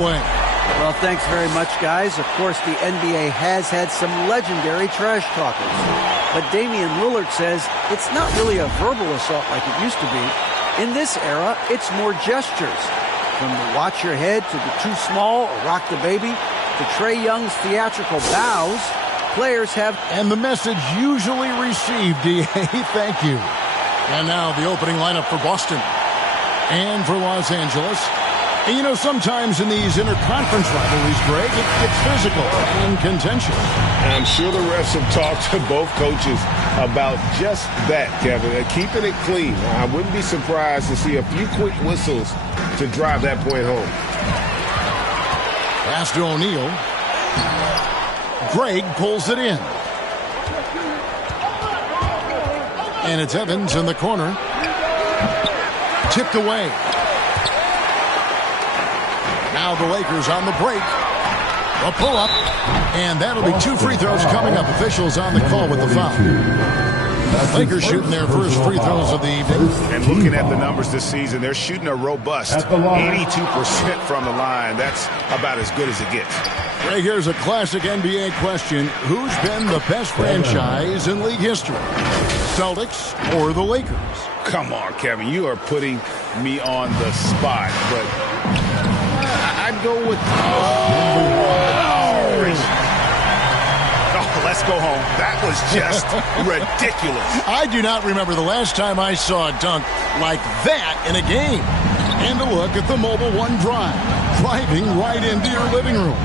Well, thanks very much, guys. Of course, the NBA has had some legendary trash talkers. But Damian Lillard says it's not really a verbal assault like it used to be. In this era, it's more gestures. From the watch your head to the too small or rock the baby to Trae Young's theatrical bows, players have... And the message usually received, D.A. Thank you. And now the opening lineup for Boston. And for Los Angeles. And you know, sometimes in these interconference rivalries, Greg, it gets physical and contentious. And I'm sure the refs have talked to both coaches about just that, Kevin. Keeping it clean. I wouldn't be surprised to see a few quick whistles to drive that point home. Pass to O'Neal. Greg pulls it in. And it's Evans in the corner. Tipped away. Now the Lakers on the break. A pull-up. And that'll be 2 free throws coming up. Officials on the call with the foul. Lakers shooting their first free throws of the evening. And looking at the numbers this season, they're shooting a robust 82% from the line. That's about as good as it gets. Right, here's a classic NBA question. Who's been the best franchise in league history? Celtics or the Lakers? Come on, Kevin. You are putting me on the spot, but I'd go with... Let's go home. That was just ridiculous. I do not remember the last time I saw a dunk like that in a game. And a look at the Mobile One drive. Driving right into your living room.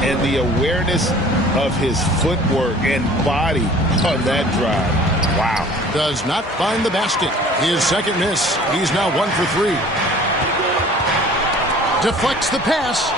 And the awareness of his footwork and body on that drive. Wow. Does not find the basket. His second miss. He's now 1 for 3. Deflects the pass.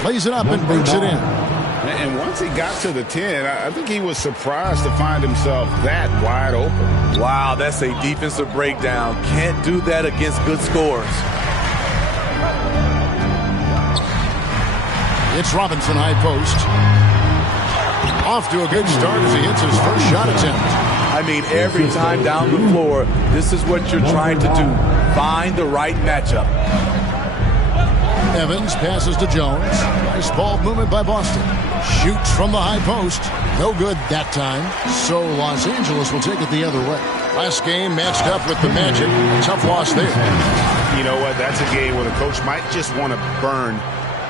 Plays it up and brings it in. And once he got to the 10, I think he was surprised to find himself that wide open. Wow, that's a defensive breakdown. Can't do that against good scores. It's Robinson high post. Off to a good start as he hits his first shot attempt. I mean, every time down the floor, this is what you're trying to do. Find the right matchup. Evans passes to Jones. Nice ball movement by Boston. Shoots from the high post. No good that time. So Los Angeles will take it the other way. Last game matched up with the Magic. Tough loss there. You know what? That's a game where the coach might just want to burn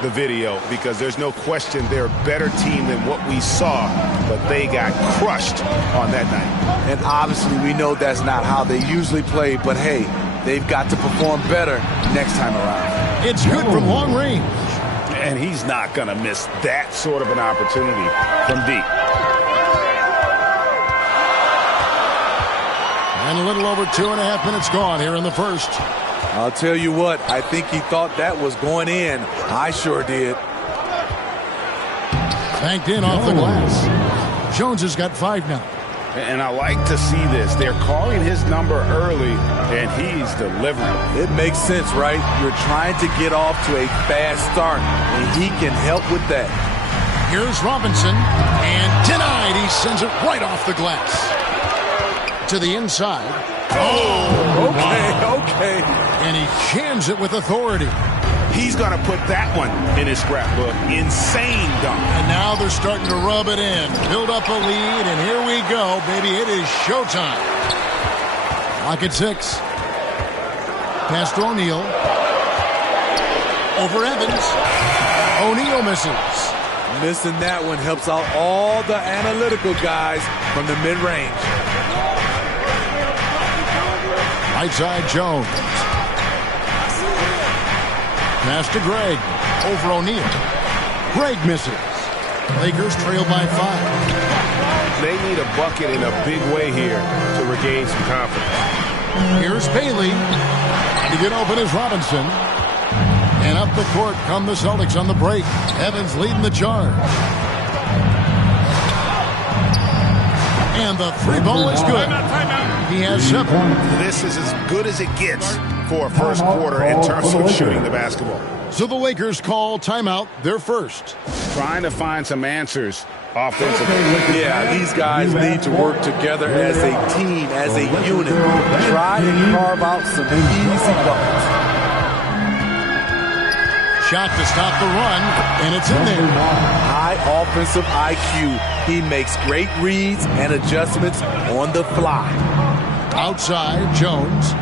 the video because there's no question they're a better team than what we saw, but they got crushed on that night. And obviously we know that's not how they usually play, but hey, they've got to perform better next time around. It's good from long range. And he's not going to miss that sort of an opportunity from deep. And a little over 2.5 minutes gone here in the first. I'll tell you what, I think he thought that was going in. I sure did. Banked in off the glass. Jones has got 5 now. And I like to see this. They're calling his number early, and he's delivering. It makes sense, right? You're trying to get off to a fast start, and he can help with that. Here's Robinson, and denied. He sends it right off the glass. To the inside. Oh, okay. And he jams it with authority. He's going to put that one in his scrapbook. Insane dunk. And now they're starting to rub it in. Build up a lead, and here we go, baby. It is showtime. Clock at 6. Pass to O'Neal. Over Evans. O'Neal misses. Missing that one helps out all the analytical guys from the mid-range. Right side Jones. Pass to Greg. Over O'Neal. Greg misses. Lakers trail by 5. They need a bucket in a big way here to regain some confidence. Here's Bailey. To get open is Robinson. And up the court come the Celtics on the break. Evans leading the charge. And the 3 ball is good. He has 7. This is as good as it gets for a first quarter in terms of shooting the basketball. So the Lakers call timeout, their first. Trying to find some answers offensively. Yeah, these guys need to work together as a team, as a unit. Try and carve out some easy buckets. Shot to stop the run, and it's in there. High offensive IQ. He makes great reads and adjustments on the fly. Outside, Jones.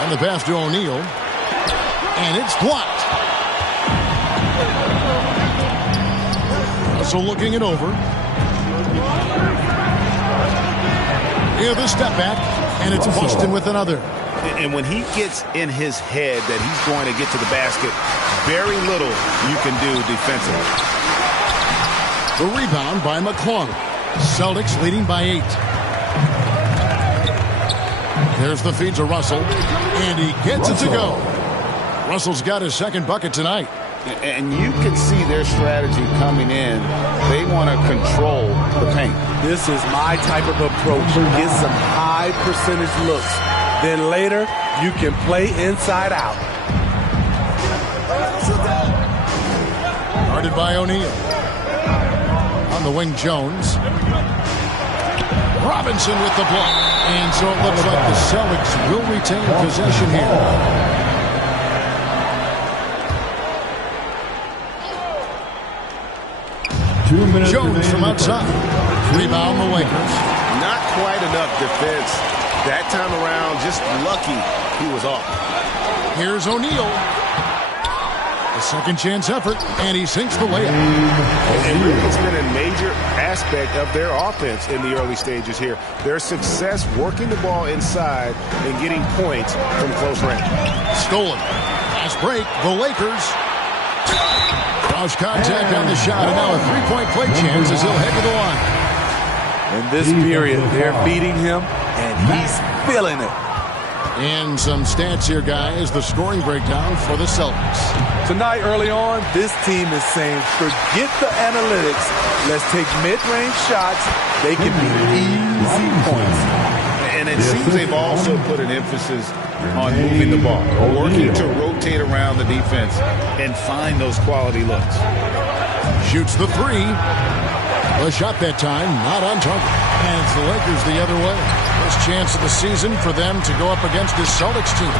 And the pass to O'Neal. And it's blocked. Russell looking it over. Here's the step back, and it's Boston with another. And when he gets in his head that he's going to get to the basket, very little you can do defensively. The rebound by McClung. Celtics leading by 8. There's the feed to Russell, and he gets it to go. Russell's got his second bucket tonight. And you can see their strategy coming in. They want to control the paint. This is my type of approach. Get some high percentage looks. Then later, you can play inside out. Guarded by O'Neal. On the wing, Jones. Robinson with the block. And so it looks like the Celtics will retain possession here. Jones from outside. Rebound the Lakers. Not quite enough defense. That time around, just lucky he was off. Here's O'Neal. A second chance effort, and he sinks the layup. And really, it's been a major aspect of their offense in the early stages here. Their success working the ball inside and getting points from close range. Stolen. Fast break. The Lakers. Cross contact on the shot, and now a three-point play chance as he'll head to the line. In this period, they're beating him, and he's feeling it. And some stats here, guys. The scoring breakdown for the Celtics. Tonight, early on, this team is saying, forget the analytics. Let's take mid-range shots. They can be easy points. And it seems they've also put an emphasis on moving the ball, working to rotate around the defense and find those quality looks. Shoots the three. The shot that time, not on target. And it's the Lakers the other way. First chance of the season for them to go up against this Celtics team.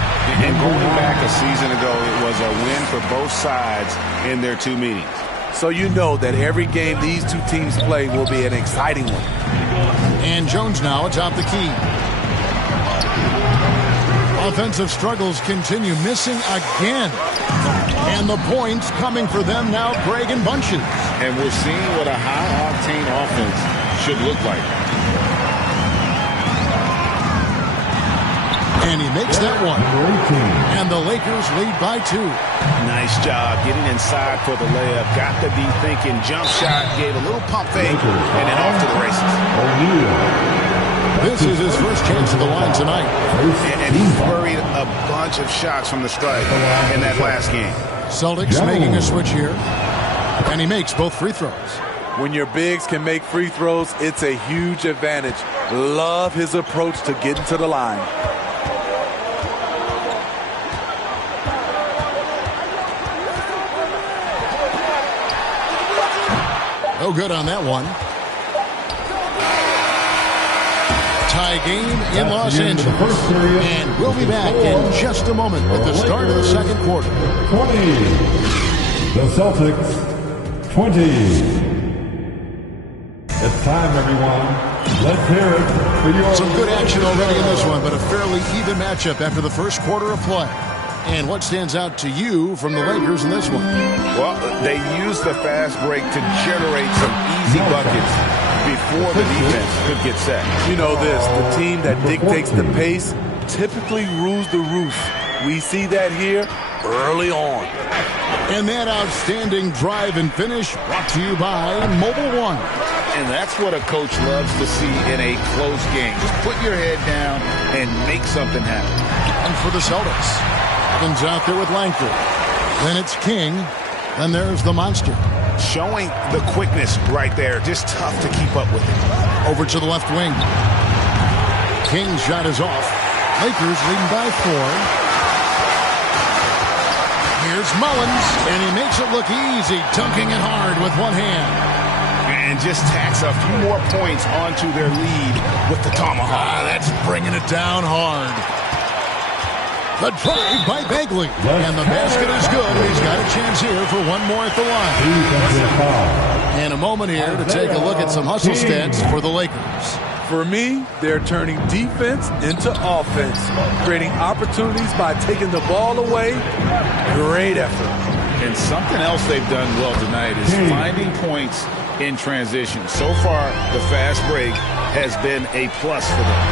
And going back a season ago, it was a win for both sides in their two meetings. So you know that every game these two teams play will be an exciting one. And Jones now atop the key. Offensive struggles continue, missing again. And the points coming for them now, Greg and bunches. And we're seeing what a high-octane offense should look like. And he makes that one. And the Lakers lead by 2. Nice job getting inside for the layup. Got the D thinking, jump shot, gave a little pump fake, and then off to the races. This is his first chance at the line tonight. And he buried a bunch of shots from the stripe in that last game. Celtics making a switch here. And he makes both free throws. When your bigs can make free throws, it's a huge advantage. Love his approach to getting to the line. No good on that one. Tie game in Los Angeles. And we'll be back in just a moment at the start of the second quarter. 20. The Celtics, 20. It's time, everyone. Let's hear it for your... Some good action already in this one, but a fairly even matchup after the first quarter of play. And what stands out to you from the Lakers in this one? Well, they used the fast break to generate some easy buckets before the defense could get set. You know this, the team that dictates the pace typically rules the roost. We see that here early on. And that outstanding drive and finish brought to you by Mobile One. And that's what a coach loves to see in a close game. Just put your head down and make something happen. And for the Celtics, Evans out there with Langford. Then it's King. And there's the monster. Showing the quickness right there. Just tough to keep up with it. Over to the left wing. King's shot is off. Lakers leading by 4. Here's Mullins, and he makes it look easy, dunking it hard with one hand. And just tacks a few more points onto their lead with the tomahawk. That's bringing it down hard. The drive by Bagley. And the basket is good. He's got a chance here for one more at the line. And a moment here to take a look at some hustle stats for the Lakers. For me, they're turning defense into offense, creating opportunities by taking the ball away. Great effort. And something else they've done well tonight is finding points in transition. So far, the fast break has been a plus for them.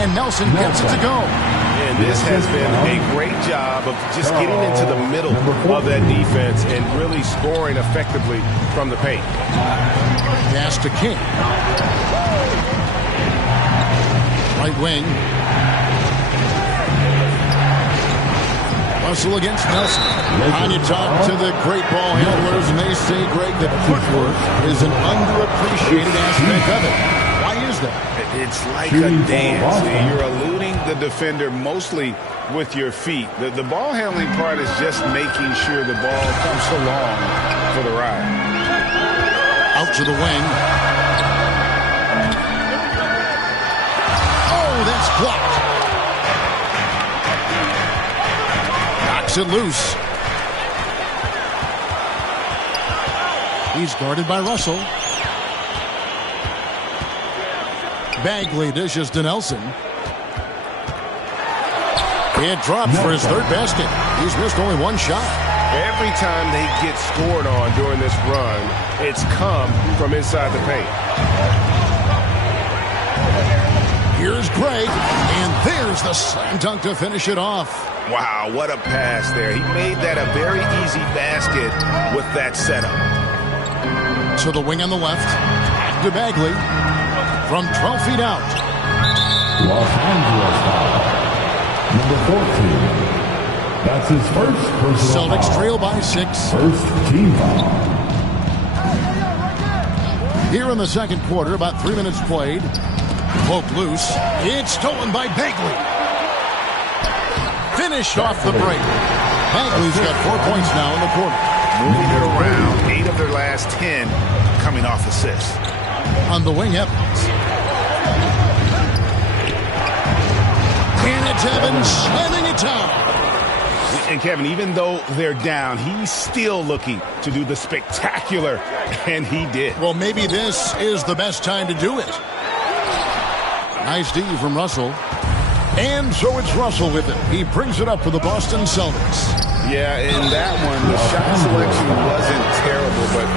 And Nelson gets it to go. And this has been a great job of just getting into the middle of that defense and really scoring effectively from the paint. Pass to King. Right wing. Russell against Nelson. And you talk to the great ball handlers, and they say, Greg, that footwork is an underappreciated aspect of it. Why is that? It's like a dance. You're eluding the defender mostly with your feet. The ball handling part is just making sure the ball comes along for the ride. Out to the wing. Oh, that's blocked. Knocks it loose. He's guarded by Russell. Bagley dishes to Nelson. It drops for his third basket. He's missed only one shot. Every time they get scored on during this run, it's come from inside the paint. Here's Greg, and there's the slam dunk to finish it off. Wow, what a pass there. He made that a very easy basket with that setup. To the wing on the left. To Bagley. From 12 feet out. Los Angeles foul. Number 14. That's his first personal Celtics foul. trail by 6. First team foul. Here in the second quarter, about 3 minutes played. Poked loose. It's stolen by Bagley. Finished off the break. Bagley's got 4 points now in the quarter. Moving it around, 8 of their last 10 coming off assists. On the wing, Evans. And it's Evans slamming it down. And Kevin, even though they're down, he's still looking to do the spectacular, and he did. Well, maybe this is the best time to do it. Nice D from Russell. And so it's Russell with it. He brings it up for the Boston Celtics. Yeah, in that one, the shot selection wasn't terrible, but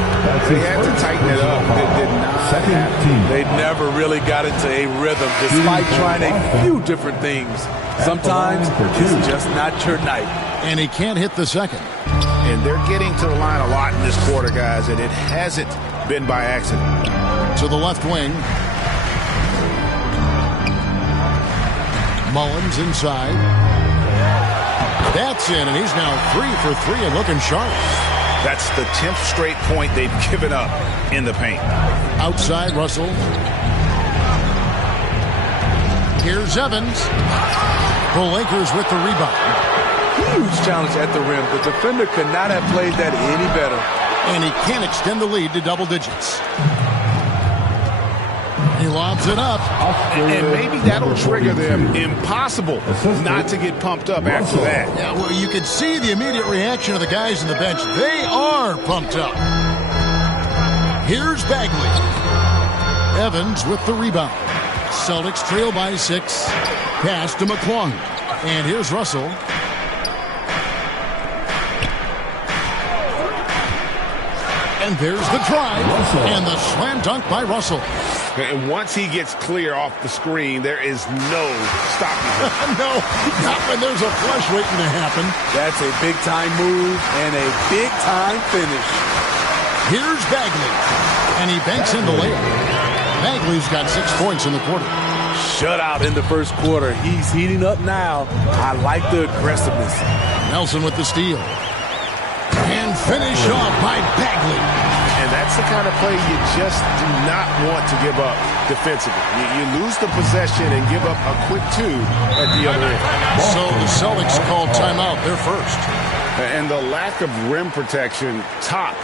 they had to tighten it up. It did not happen. They never really got into a rhythm, despite trying a few different things. Sometimes it's just not your night. And he can't hit the second. And they're getting to the line a lot in this quarter, guys, and it hasn't been by accident. To the left wing. Mullins inside. That's in, and he's now 3 for 3 and looking sharp. That's the 10th straight point they've given up in the paint. Outside, Russell. Here's Evans. The Lakers with the rebound. Huge challenge at the rim. The defender could not have played that any better. And he can't extend the lead to double digits. He lobs it up. And maybe that'll trigger them. Impossible not to get pumped up after that. Yeah, well, you can see the immediate reaction of the guys on the bench. They are pumped up. Here's Bagley. Evans with the rebound. Celtics trail by 6. Pass to McClung. And here's Russell. And there's the drive. And the slam dunk by Russell. And once he gets clear off the screen, there is no stopping him. No, not when there's a flush waiting to happen. That's a big-time move and a big-time finish. Here's Bagley. And he banks in the layup. Bagley's got 6 points in the quarter. Shutout in the first quarter. He's heating up now. I like the aggressiveness. Nelson with the steal. And finish off by Bagley. And that's that's the kind of play you just do not want to give up defensively. You lose the possession and give up a quick 2 at the other end. So the Celtics called timeout. They're first. And the lack of rim protection, top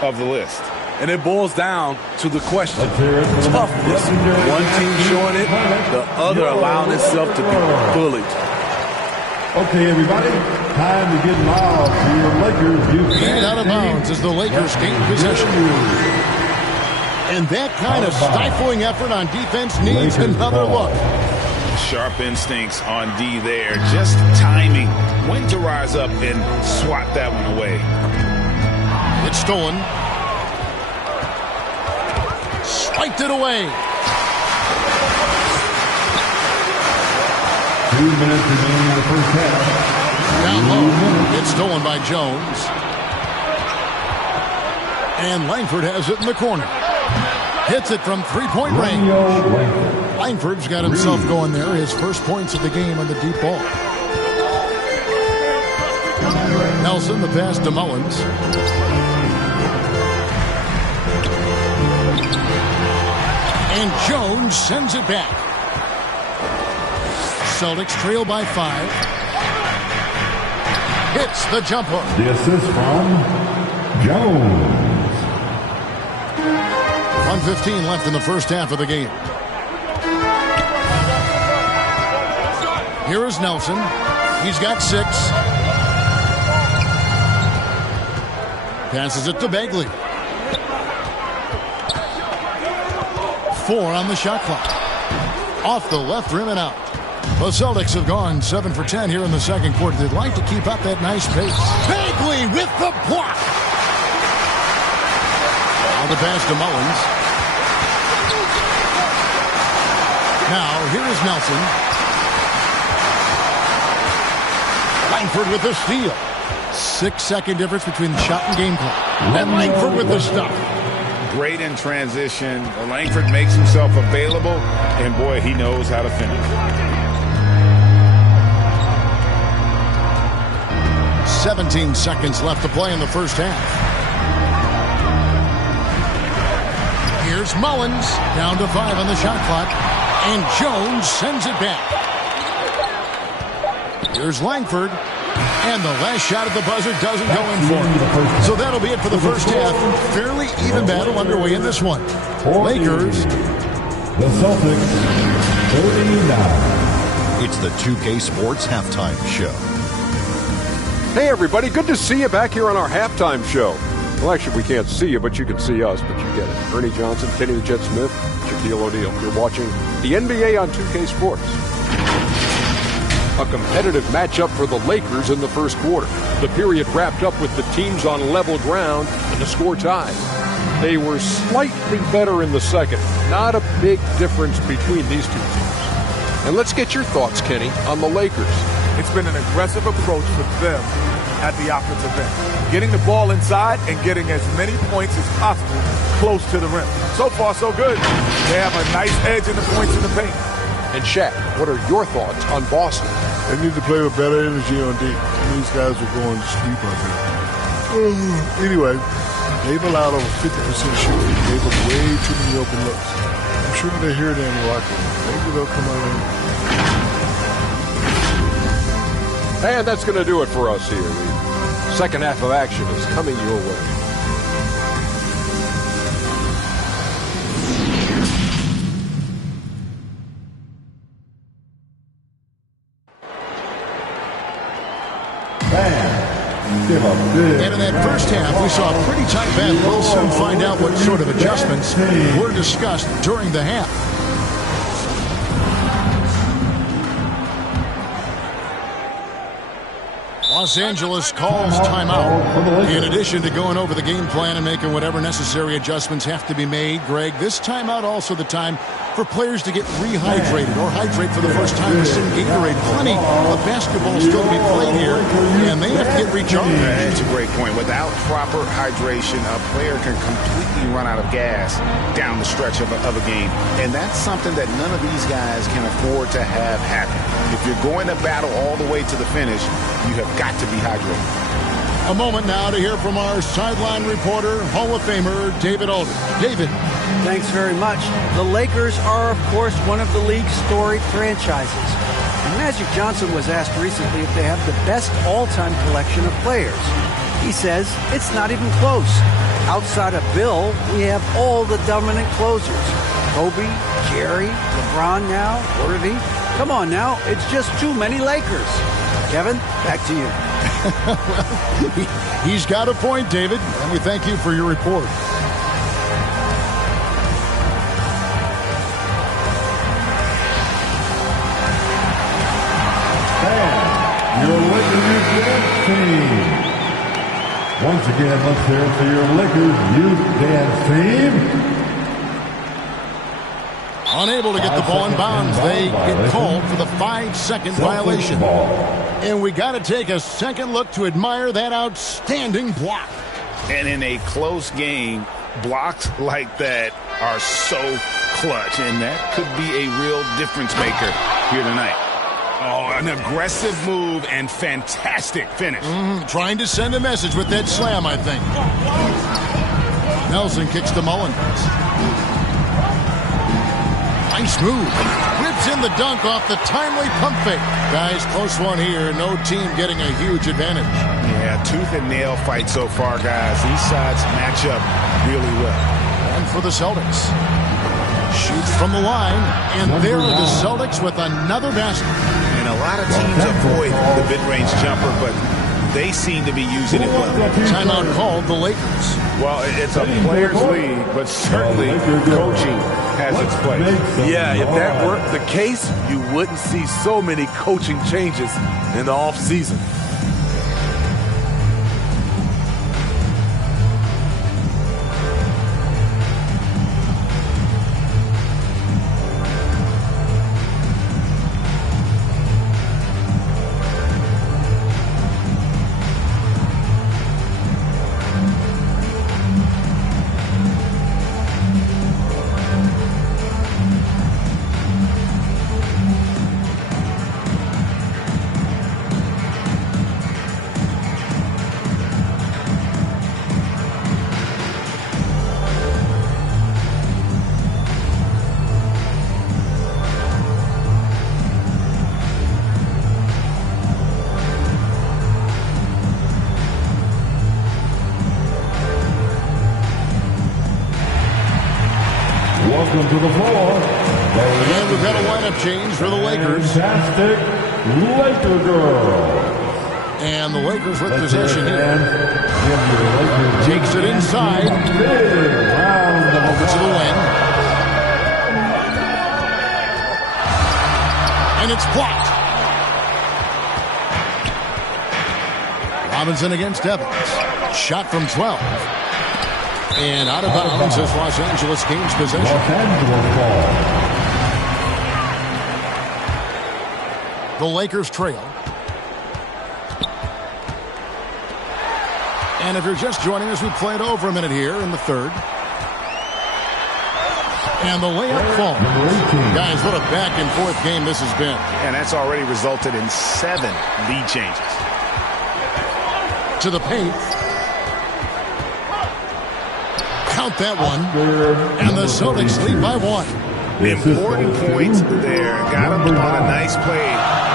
of the list. And it boils down to the question. Toughness. One team showing it, the other allowing itself to be bullied. Okay, everybody, time to get loud for your Lakers. And out of bounds as the Lakers gain possession. And that kind of stifling effort on defense needs another look. Sharp instincts on D there. Just timing when to rise up and swat that one away. It's stolen. Swiped it away. 2 minutes remaining in the first half. Down low. It's stolen by Jones. And Langford has it in the corner. Hits it from three-point range. Langford's got himself going there. His first points of the game on the deep ball. Nelson, the pass to Mullins. And Jones sends it back. Celtics trail by 5. Hits the jumper. The assist from Jones. 1:15 left in the first half of the game. Here is Nelson. He's got 6. Passes it to Bagley. 4 on the shot clock. Off the left rim and out. The Celtics have gone 7 for 10 here in the second quarter. They'd like to keep up that nice pace. Bagley with the block. Now the pass to Mullins. Now here is Nelson. Langford with the steal. 6-second difference between the shot and game clock. And Langford with the stop. Great in transition. Langford makes himself available, and boy, he knows how to finish. 17 seconds left to play in the first half. Here's Mullins, down to 5 on the shot clock, and Jones sends it back. Here's Langford, and the last shot at the buzzer doesn't go in for him. So that'll be it for the first half. Fairly even battle underway in this one. Lakers. The Celtics, 39. It's the 2K Sports Halftime Show. Hey, everybody. Good to see you back here on our halftime show. Well, actually, we can't see you, but you can see us, but you get it. Ernie Johnson, Kenny the Jet Smith, Shaquille O'Neal. You're watching the NBA on 2K Sports. A competitive matchup for the Lakers in the first quarter. The period wrapped up with the teams on level ground and the score tied. They were slightly better in the second. Not a big difference between these two teams. And let's get your thoughts, Kenny, on the Lakers. It's been an aggressive approach for them at the offensive end. Getting the ball inside and getting as many points as possible close to the rim. So far, so good. They have a nice edge in the points in the paint. And Shaq, what are your thoughts on Boston? They need to play with better energy on D. These guys are going to sleep out there. Anyway, they've allowed over 50% shooting. Gave up way too many open looks. I'm sure they hear it in the locker room. Maybe they'll come out and... And that's going to do it for us here. The second half of action is coming your way. And in that first half, we saw a pretty tight battle. We'll soon find out what sort of adjustments were discussed during the half. Los Angeles calls timeout. In addition to going over the game plan and making whatever necessary adjustments have to be made, Greg, this timeout also the time for players to get rehydrated or hydrate for the first time with some Gatorade. Plenty of basketball still to be played here, and they have to get recharged. That's a great point. Without proper hydration, a player can completely run out of gas down the stretch of a game, and that's something that none of these guys can afford to have happen. If you're going to battle all the way to the finish, you have got to be hydrated. A moment now to hear from our sideline reporter, Hall of Famer David Aldridge. David. Thanks very much. The Lakers are, of course, one of the league's storied franchises. And Magic Johnson was asked recently if they have the best all-time collection of players. He says it's not even close. Outside of Bill, we have all the dominant closers. Kobe, Jerry, LeBron now, Worthy. Come on now, it's just too many Lakers. Kevin, back to you. Well, he's got a point, David, and we thank you for your report. And your Lakers Youth Dance Team. Once again, let's hear it for your Lakers Youth Dance Team. Unable to get the ball in bounds. They get called for the 5-second violation. And we got to take a second look to admire that outstanding block. And in a close game, blocks like that are so clutch, and that could be a real difference maker here tonight. Oh, an aggressive move and fantastic finish. Trying to send a message with that slam, I think. Nelson kicks to Mullins. Nice move. Rips in the dunk off the timely pump fake. Guys, close one here. No team getting a huge advantage. Yeah, tooth and nail fight so far, guys. These sides match up really well. And for the Celtics. Shoots from the line. And there are the Celtics with another basket. And a lot of teams avoid the mid-range jumper, but they seem to be using it well. Timeout called the Lakers. Well, it's a players' league, but certainly coaching has its place. Yeah, if that weren't the case, you wouldn't see so many coaching changes in the offseason. Welcome to the floor. And we've got a lineup change for the Lakers. Fantastic Laker girls. And the Lakers with possession here. Takes it inside. Over to the wing. And it's blocked. Robinson against Evans. Shot from 12. And out of bounds as Los Angeles gains possession. Los Angeles ball. The Lakers trail. And if you're just joining us, we played over a minute here in the third. And the layup falls. Guys, what a back-and-forth game this has been. And that's already resulted in 7 lead changes. To the paint. Count that one. And the Celtics lead by 1. Important points there. Got him on a nice play.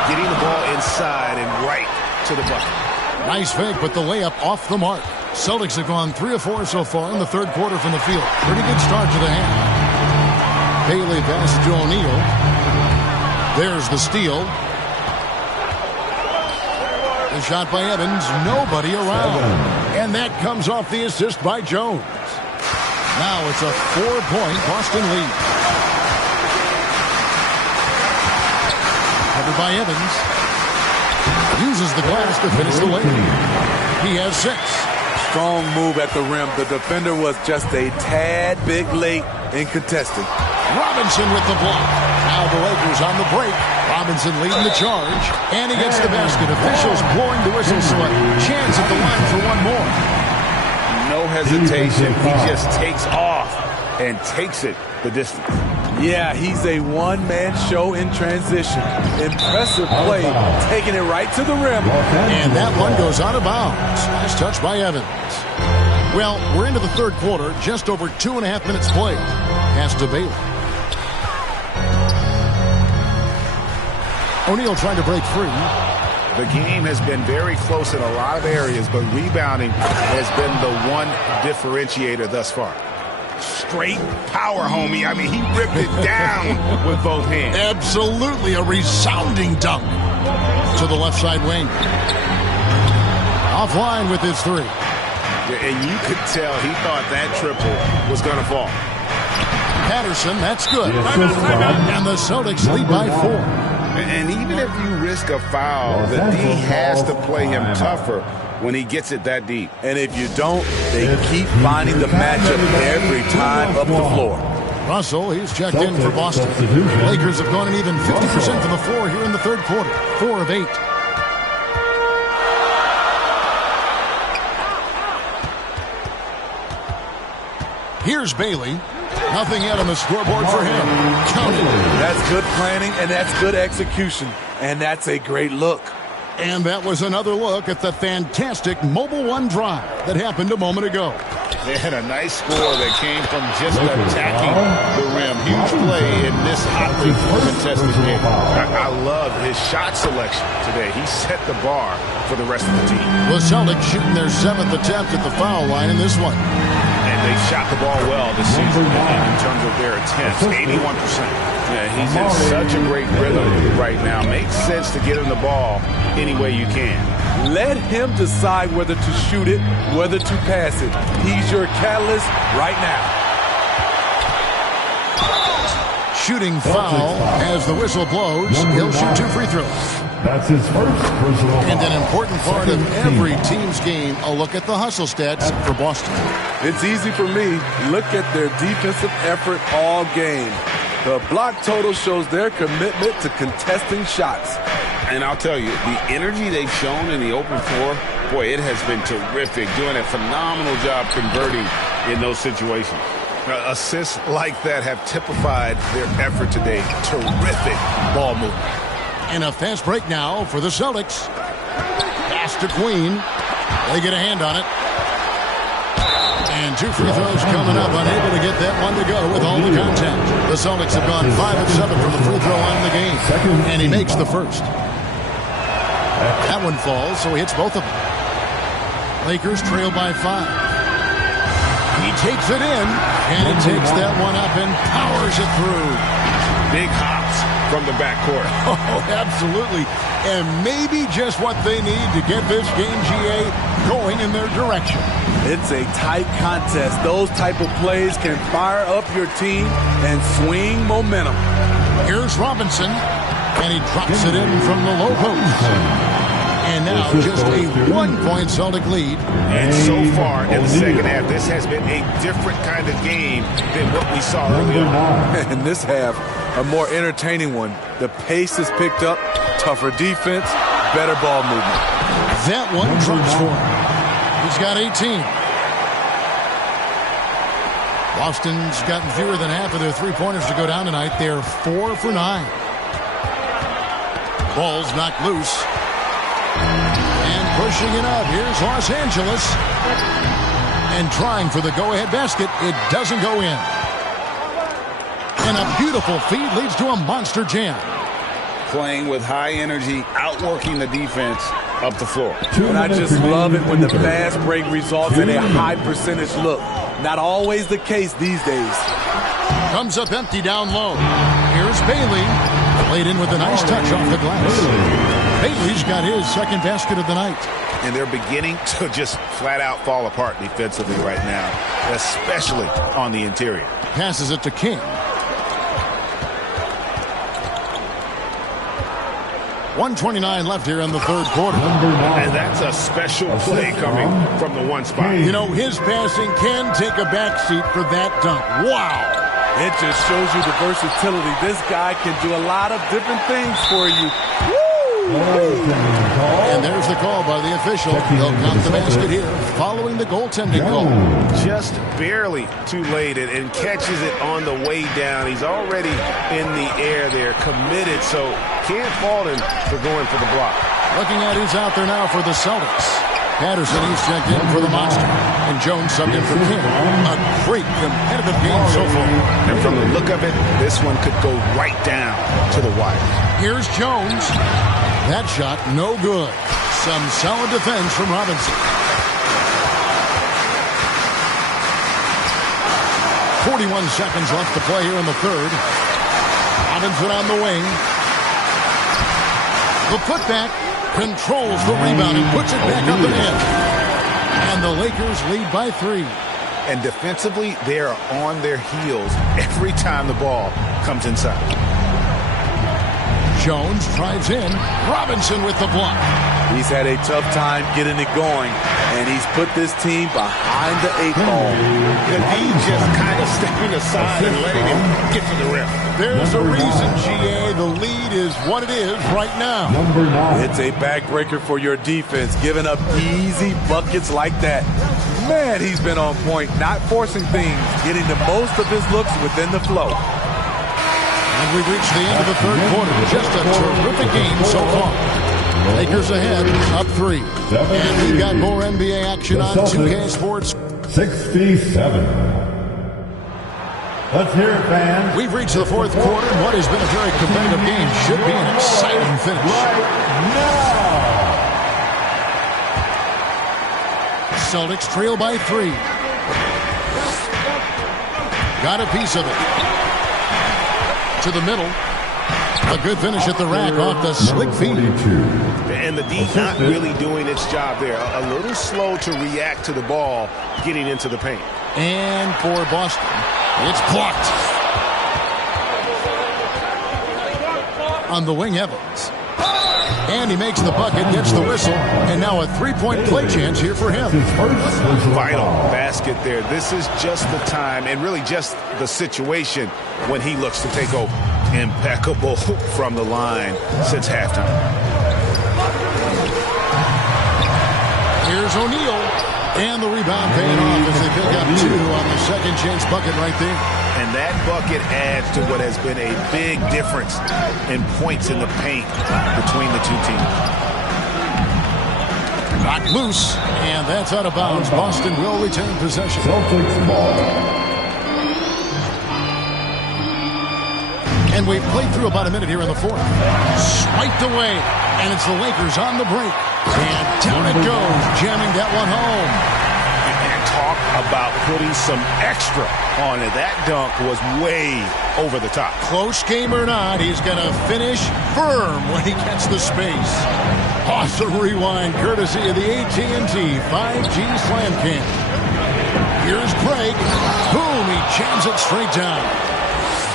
Getting the ball inside and right to the bucket. Nice fake, but the layup off the mark. Celtics have gone 3 of 4 so far in the third quarter from the field. Pretty good start to the half. Bailey passes to O'Neal. There's the steal. The shot by Evans. Nobody around. And that comes off the assist by Jones. Now it's a 4-point Boston lead. Covered by Evans. Uses the glass to finish the lead. He has 6. Strong move at the rim. The defender was just a tad bit late in contesting. Robinson with the block. Now the Lakers on the break. Robinson leading the charge. And he gets the basket. Officials blowing the whistle, so a chance at the line for one more. No hesitation. He just takes off and takes it the distance. Yeah, he's a one-man show in transition. Impressive play, taking it right to the rim. And that one goes out of bounds. Nice touch by Evans. Well, we're into the third quarter. Just over 2.5 minutes played. Pass to Bailey. O'Neal trying to break free. The game has been very close in a lot of areas, but rebounding has been the one differentiator thus far. Straight power, homie. I mean, he ripped it down with both hands. Absolutely a resounding dunk to the left side wing. Offline with his three. And you could tell he thought that triple was going to fall. Patterson, that's good. And the Celtics lead by 4. And even if you risk a foul, the D has to play him tougher when he gets it that deep. And if you don't, they keep finding the matchup every time up the floor. Russell, he's checked in for Boston. Lakers have gone an even 50% from the floor here in the third quarter. 4 of 8. Here's Bailey. Nothing yet on the scoreboard for him. Counted. That's good planning, and that's good execution. And that's a great look. And that was another look at the fantastic Mobile One drive that happened a moment ago. They had a nice score that came from just attacking the rim. Huge play in this hotly contested game. I love his shot selection today. He set the bar for the rest of the team. The Celtics shooting their 7th attempt at the foul line in this one. And they shot the ball well this season in terms of their attempts. 81%. Yeah, he's in such a great rhythm right now. Makes sense to get him the ball any way you can. Let him decide whether to shoot it, whether to pass it. He's your catalyst right now. Shooting foul as the whistle blows. He'll shoot 2 free throws. That's his first personal foul. And an important part of every team's game, a look at the hustle stats for Boston. It's easy for me. Look at their defensive effort all game. The block total shows their commitment to contesting shots. And I'll tell you, the energy they've shown in the open floor, boy, it has been terrific. Doing a phenomenal job converting in those situations. Assists like that have typified their effort today. Terrific ball movement. And a fast break now for the Celtics. Pass to Queen. They get a hand on it. And 2 free throws coming up. Unable to get that one to go with all the contact. The Celtics have gone 5 of 7 from the free throw line in the game. And he makes the first. That one falls, so he hits both of them. Lakers trail by 5. He takes it in, and he takes that one up and powers it through. Big hops from the backcourt. Oh, absolutely. And maybe just what they need to get this game, GA, going in their direction. It's a tight contest. Those type of plays can fire up your team and swing momentum. Here's Robinson, and he drops it in from the low post. And now just a 1-point Celtic lead. And so far in the second half, this has been a different kind of game than what we saw earlier on. In this half, a more entertaining one. The pace is picked up, tougher defense, better ball movement. That one drops for him. He's got 18. Boston's gotten fewer than half of their three-pointers to go down tonight. They're 4 for 9. Ball's knocked loose. And pushing it up, here's Los Angeles. And trying for the go-ahead basket. It doesn't go in. And a beautiful feed leads to a monster jam. Playing with high energy, outworking the defense up the floor. And I just love it when the fast break results in a high percentage look. Not always the case these days. Comes up empty down low. Here's Bailey. Played in with a nice touch off the glass. Bailey's got his second basket of the night. And they're beginning to just flat out fall apart defensively right now, especially on the interior. Passes it to King. 1:29 left here in the third quarter. And that's a special play coming from the one spot. You know, his passing can take a backseat for that dunk. Wow. It just shows you the versatility. This guy can do a lot of different things for you. Woo! And there's the call by the official. They'll count the basket here following the goaltending call. Just barely too late and catches it on the way down. He's already in the air there, committed, so can't fault him for going for the block. Looking at who's out there now for the Celtics. Patterson, he's checked in for the Monster. And Jones subbed in for Kim. A great competitive game so far. And from the look of it, this one could go right down to the wire. Here's Jones. That shot, no good. Some solid defense from Robinson. 41 seconds left to play here in the third. Robinson on the wing. The putback. Controls the rebound and puts it back up and in. And the Lakers lead by 3. And defensively, they are on their heels every time the ball comes inside. Jones drives in. Robinson with the block. He's had a tough time getting it going, and he's put this team behind the 8 ball. And he's just kind of stepping aside and letting him get to the rim. There's a reason, GA. The lead is what it is right now. It's a backbreaker for your defense, giving up easy buckets like that. Man, he's been on point, not forcing things, getting the most of his looks within the flow. And we've reached the end of the third quarter. Just a terrific game so far. Lakers ahead, up 3. And we've got more NBA action on 2K Sports. 67. Let's hear it, fans. We've reached the fourth quarter. What has been a very competitive game should be an exciting finish. Celtics trail by 3. Got a piece of it. To the middle. A good finish at the rack off the slick feet. And the D not really doing its job there. A little slow to react to the ball getting into the paint. And for Boston, it's blocked. On the wing, Evans. And he makes the bucket, gets the whistle, and now a three-point play chance here for him. Vital basket there. This is just the time and really just the situation when he looks to take over. Impeccable from the line since halftime. Here's O'Neal. And the rebound paying off as they pick up 2 on the second chance bucket right there. And that bucket adds to what has been a big difference in points in the paint between the two teams. Knocked loose, and that's out of bounds. Boston will retain possession. Celtics ball. And we've played through about a minute here in the fourth. Swiped away, and it's the Lakers on the break. And down it goes, jamming that one home. And talk about putting some extra on it. That dunk was way over the top. Close game or not, he's going to finish firm when he gets the space. Awesome rewind, courtesy of the AT&T 5G Slam Cam. Here's Craig. Boom, he jams it straight down.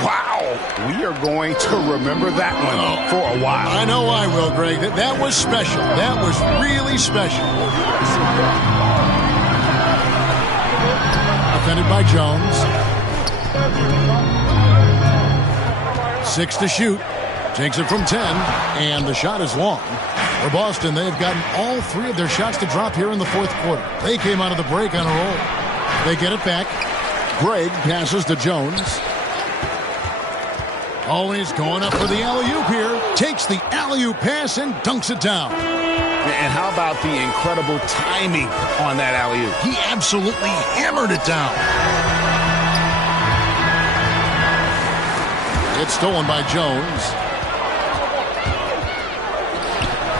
Wow, we are going to remember that one for a while. I know I will, Greg. That was special. That was really special. Defended by Jones. 6 to shoot. Takes it from 10, and the shot is long. For Boston, they've gotten all 3 of their shots to drop here in the fourth quarter. They came out of the break on a roll. They get it back. Greg passes to Jones. Always going up for the alley-oop here. Takes the alley-oop pass and dunks it down. And how about the incredible timing on that alley-oop? He absolutely hammered it down. It's stolen by Jones.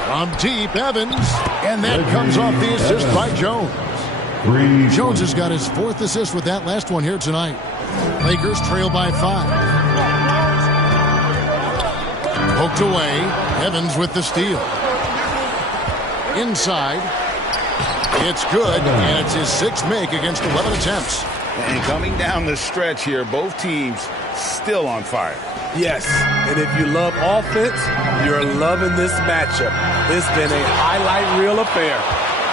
From deep, Evans. And that comes off the assist by Jones. Jones has got his 4th assist with that last one here tonight. Lakers trail by 5. Poked away. Evans with the steal. Inside. It's good, and it's his 6th make against 11 attempts. And coming down the stretch here, both teams still on fire. Yes, and if you love offense, you're loving this matchup. It's been a highlight reel affair.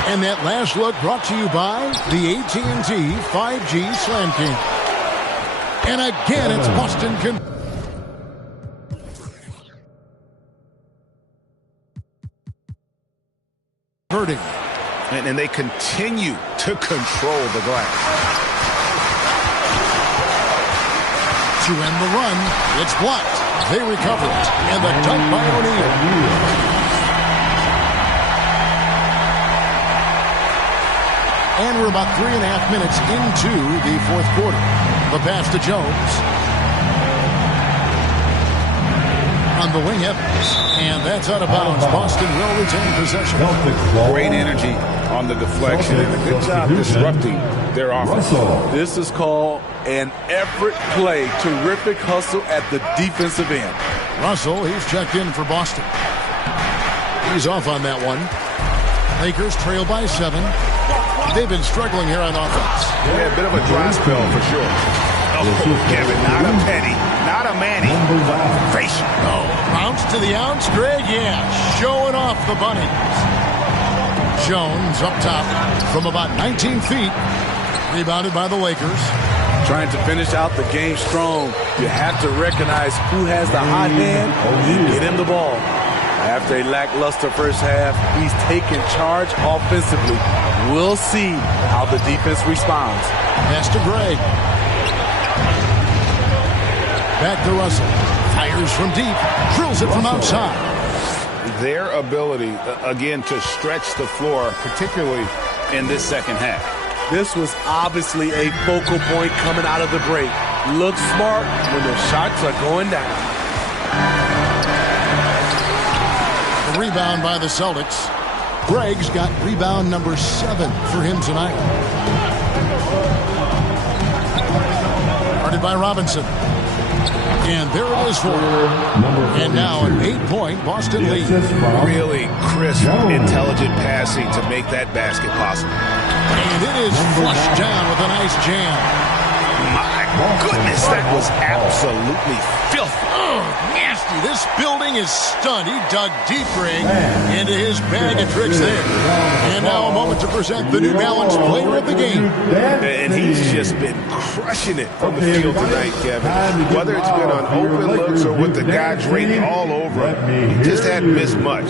And that last look brought to you by the AT&T 5G Slam King. And again, it's Boston. converting. And they continue to control the glass. To end the run, it's blocked. They recover it, and the dunk by O'Neal. And we're about 3.5 minutes into the fourth quarter. The pass to Jones. On the wing, Evans. And that's out of bounds. Boston will retain possession. Great energy on the deflection. And a good job disrupting their offense. This is called an effort play. Terrific hustle at the defensive end. Russell, he's checked in for Boston. He's off on that one. Lakers trail by 7. They've been struggling here on offense. Yeah, a bit of a dry spell for sure. Oh, Kevin, not a penny, not a Manny, facial. Oh, bounce to the ounce, Greg, yeah, showing off the bunnies. Jones up top from about 19 feet, rebounded by the Lakers. Trying to finish out the game strong. You have to recognize who has the hot hand and get him the ball. After a lackluster first half, he's taking charge offensively. We'll see how the defense responds. Pass to Gray. Back to Russell. Fires from deep. Drills it from outside. Their ability, again, to stretch the floor, particularly in this second half. This was obviously a focal point coming out of the break. Look smart when the shots are going down. The rebound by the Celtics. Greg's got rebound number 7 for him tonight. Guarded by Robinson. And there it is for him. And now an 8-point Boston lead. Really crisp, intelligent passing to make that basket possible. And it is flushed down with a nice jam. My goodness, that was absolutely filthy. Nasty. This building is stunned. He dug deep, Greg, into his bag of tricks there. And now a moment to present the New Balance player of the game. And he's just been crushing it from the field tonight, Kevin. Whether it's been on open looks or with the guy draped all over him, he just hadn't missed much.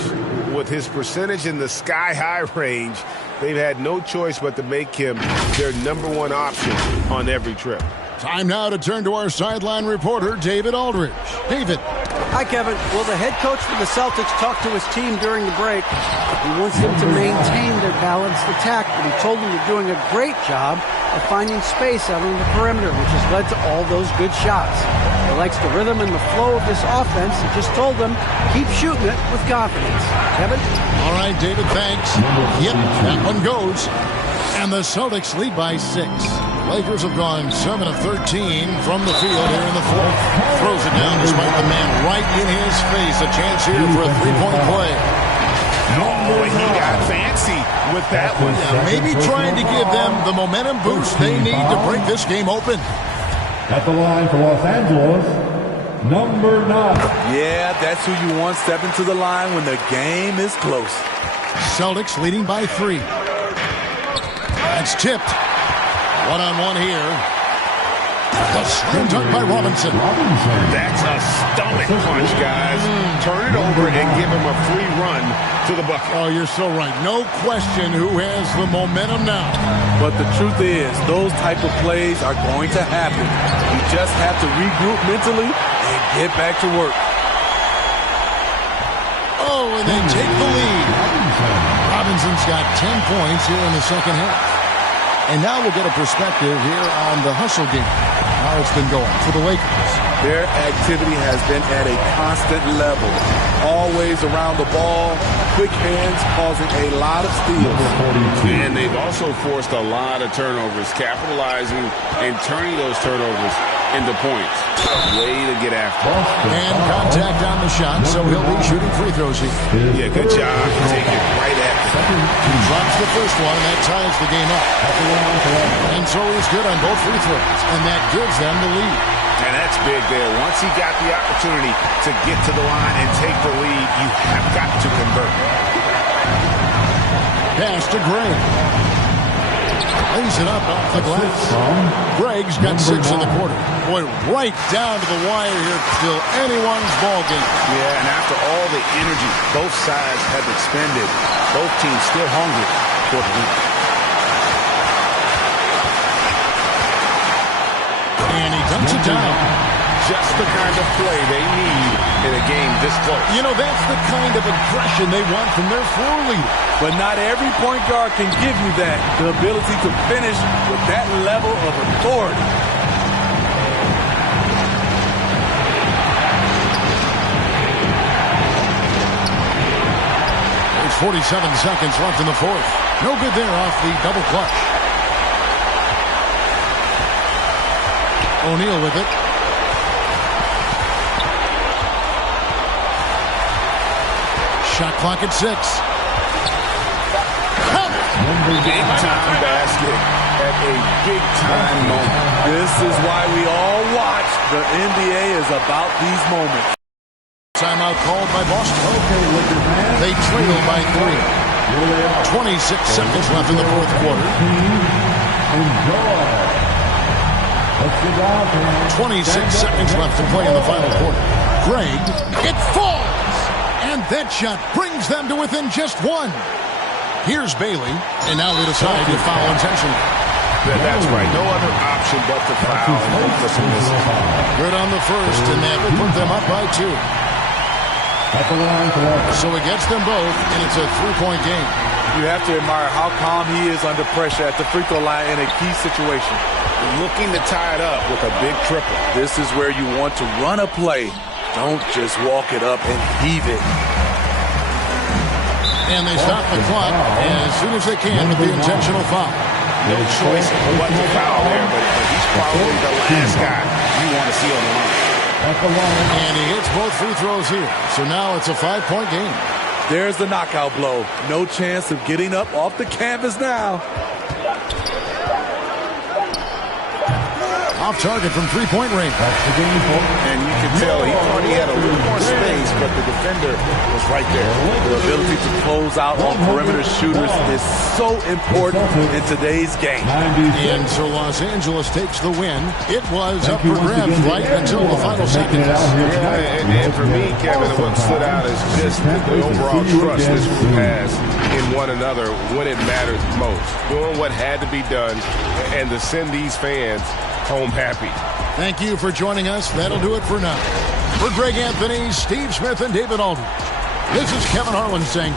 With his percentage in the sky-high range, they've had no choice but to make him their #1 option on every trip. Time now to turn to our sideline reporter, David Aldridge. David. Hi, Kevin. Well, the head coach for the Celtics talked to his team during the break. He wants them to maintain their balanced attack, but he told them they're doing a great job of finding space out on the perimeter, which has led to all those good shots. He likes the rhythm and the flow of this offense. He just told them, keep shooting it with confidence. Kevin? All right, David, thanks. Yep, that one goes. And the Celtics lead by 6. Lakers have gone 7 of 13 from the field here in the fourth. Throws it down despite the man right in his face. A chance here for a 3-point play. Oh, he got fancy with that one. Yeah, maybe trying to give them the momentum boost they need to break this game open. At the line for Los Angeles, number 9. Yeah, that's who you want stepping to the line when the game is close. Celtics leading by 3. That's tipped. One-on-one here. The screen dunk by Robinson. That's a stomach punch, guys. Turn it over and give him a free run to the bucket. Oh, you're so right. No question who has the momentum now. But the truth is, those type of plays are going to happen. You just have to regroup mentally and get back to work. Oh, and they take the lead. Robinson's got 10 points here in the second half. And now we'll get a perspective here on the hustle game. How it's been going for the Lakers. Their activity has been at a constant level. Always around the ball. Quick hands causing a lot of steals. And they've also forced a lot of turnovers, capitalizing and turning those turnovers into points. Way to get after. And contact on the shot, so he'll be shooting free throws here. Yeah, good job. Take it right at him. Drops the first one, and that ties the game up. And so he's good on both free throws, and that gives them the lead. And that's big there. Once he got the opportunity to get to the line and take the lead, you have got to convert. Pass to Gray. Lays it up off the glass. Greg's got 6 in the quarter. Boy, right down to the wire here. Still anyone's ball game. Yeah, and after all the energy both sides have expended, both teams still hungry for the lead. And he dunks it down. Just the kind of play they need in a game this close. You know, that's the kind of aggression they want from their floor leader. But not every point guard can give you that. The ability to finish with that level of authority. There's 47 seconds left in the fourth. No good there off the double clutch. O'Neal with it. Shot clock at 6. Big time basket at a big time moment. This is why we all watch. The NBA is about these moments. Timeout called by Boston. They trail by 3. 26 seconds left in the fourth quarter. 26 seconds left to play in the final quarter. Greg, it falls! And that shot brings them to within just 1. Here's Bailey, and now they decide to foul intentionally. That's right. No other option but to foul. Good on the first, and that will put them up by 2. So it gets them both, and it's a 3-point game. You have to admire how calm he is under pressure at the free throw line in a key situation. Looking to tie it up with a big triple. This is where you want to run a play. Don't just walk it up and heave it. And they stop the clock as soon as they can with the intentional foul. No choice but to foul there, but he's probably the last guy you want to see on the line. And he hits both free throws here. So now it's a 5-point game. There's the knockout blow. No chance of getting up off the canvas now. Off target from 3-point range. And you can tell he thought he had a little more space, but the defender was right there. The ability to close out on perimeter shooters is so important in today's game. And so Los Angeles takes the win. It was up for grabs right until the final seconds. Yeah, and for me, Kevin, what stood out is just the overall trust this group has in one another when it matters most. Doing what had to be done and to send these fans home happy. Thank you for joining us. That'll do it for now. For Greg Anthony, Steve Smith, and David Aldridge, this is Kevin Harlan saying